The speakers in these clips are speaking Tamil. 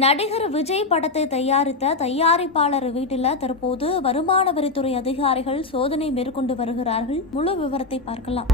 நடிகர் விஜய் படத்தை தயாரித்த தயாரிப்பாளர் வீட்டில் தற்போது வருமான வரித்துறை அதிகாரிகள் சோதனை மேற்கொண்டு வருகிறார்கள். முழு விவரத்தை பார்க்கலாம்.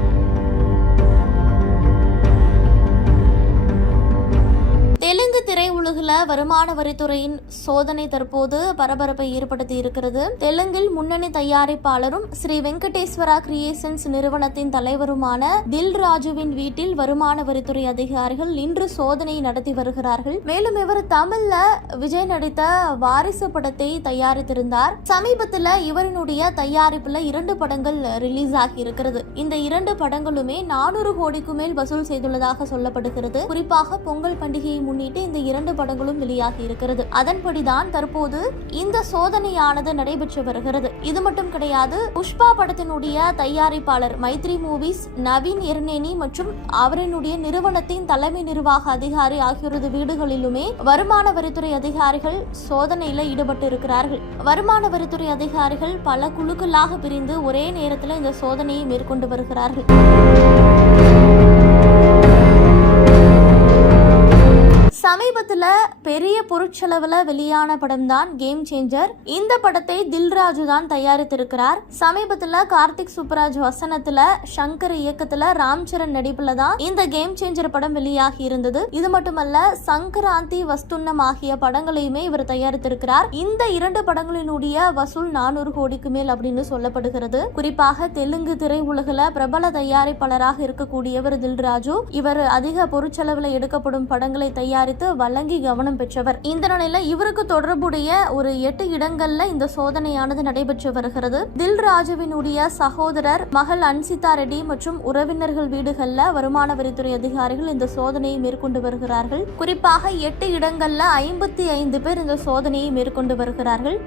திரையுலகில் வருமான வரித்துறையின் சோதனை தற்போது பரபரப்பை ஏற்படுத்தி இருக்கிறது. தெலுங்கில் முன்னணி தயாரிப்பாளரும் ஸ்ரீ வெங்கடேஸ்வரா கிரியேஷன்ஸ் நிறுவனத்தின் தலைவருமான தில் ராஜுவின் வீட்டில் வருமான வரித்துறை அதிகாரிகள் இன்று சோதனை நடத்தி வருகிறார்கள். மேலும் இவர் தமிழ்ல விஜய் நடித்த வாரிசு படத்தை தயாரித்திருந்தார். சமீபத்துல இவரினுடைய தயாரிப்புல இரண்டு படங்கள் ரிலீஸ் ஆகி இருக்கிறது. இந்த இரண்டு படங்களுமே நானூறு கோடிக்கு மேல் வசூல் செய்துள்ளதாக சொல்லப்படுகிறது. குறிப்பாக பொங்கல் பண்டிகையை முன்னிட்டு இந்த இரண்டு படங்கள் விவரங்களும் வெளியாகி இருக்கிறது. அதன்படிதான் தற்போது இந்த சோதனையானது நடைபெற்று வருகிறது. இது மட்டும் கிடையாது புஷ்பா படத்தினுடைய தயாரிப்பாளர் மைத்ரி மூவிஸ் நவீன் எர்னேனி மற்றும் அவரினுடைய நிறுவனத்தின் தலைமை நிர்வாக அதிகாரி ஆகியோரது வீடுகளிலுமே வருமான வரித்துறை அதிகாரிகள் சோதனையில ஈடுபட்டு இருக்கிறார்கள். வருமான வரித்துறை அதிகாரிகள் பல குழுக்களாக பிரிந்து ஒரே நேரத்தில் இந்த சோதனையை மேற்கொண்டு வருகிறார்கள். சமீபத்துல பெரிய பொருட்செலவுல வெளியான படம் தான் கேம் சேஞ்சர் இந்த படத்தை தில்ராஜு தான் தயாரித்திருக்கிறார். சமீபத்துல கார்த்திக் சுப்ராஜ் வசனத்துல சங்கர் இயக்கத்துல ராம்சரண் நடிப்புல தான் இந்த கேம் சேஞ்சர் படம் வெளியாகி இருந்தது. இது மட்டுமல்ல சங்கராந்தி வஸ்துன்னம் ஆகிய படங்களையுமே இவர் தயாரித்திருக்கிறார். இந்த இரண்டு படங்களினுடைய வசூல் நானூறு கோடிக்கு மேல் அப்படின்னு சொல்லப்படுகிறது. குறிப்பாக தெலுங்கு திரையுலகில் பிரபல தயாரிப்பாளராக இருக்கக்கூடியவர் தில்ராஜு இவர் அதிக பொருட்செலவுல எடுக்கப்படும் படங்களை தயாரித்து வழங்கி கவனம் பெற்றவர். இந்த நிலையில இவருக்கு தொடர்புடைய ஒரு எட்டு இடங்கள்ல இந்த சோதனையானது நடைபெற்று வருகிறது. தில்ராஜுவினுடைய சகோதரர் மகள் அன்சிதா ரெட்டி மற்றும் உறவினர்கள் வீடுகள்ல வருமான வரித்துறை அதிகாரிகள் இந்த சோதனையை மேற்கொண்டு வருகிறார்கள். குறிப்பாக எட்டு இடங்கள்ல ஐம்பத்தி ஐந்து பேர் இந்த சோதனையை மேற்கொண்டு வருகிறார்கள்.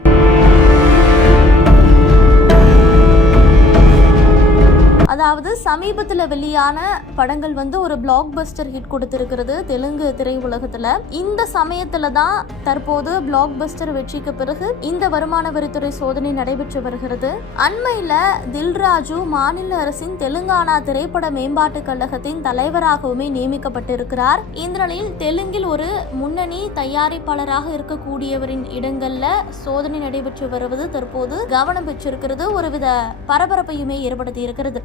அதாவது சமீபத்தில் வெளியான படங்கள் வந்து ஒரு பிளாக் பஸ்டர் ஹிட் கொடுத்திருக்கிறது தெலுங்கு திரையுலகத்தில். இந்த சமயத்தில் தான் தற்போது பிளாக் பஸ்டர் வெற்றிக்கு பிறகு இந்த வருமான வரித்துறை சோதனை நடைபெற்று வருகிறது. அண்மையில் தில்ராஜு மாநில அரசின் தெலுங்கானா திரைப்பட மேம்பாட்டு கழகத்தின் தலைவராகவுமே நியமிக்கப்பட்டிருக்கிறார். இந்த நிலையில் தெலுங்கில் ஒரு முன்னணி தயாரிப்பாளராக இருக்கக்கூடியவரின் இடங்கள்ல சோதனை நடைபெற்று வருவது தற்போது கவனம் பெற்றிருக்கிறது. ஒருவித பரபரப்பையுமே ஏற்படுத்தி இருக்கிறது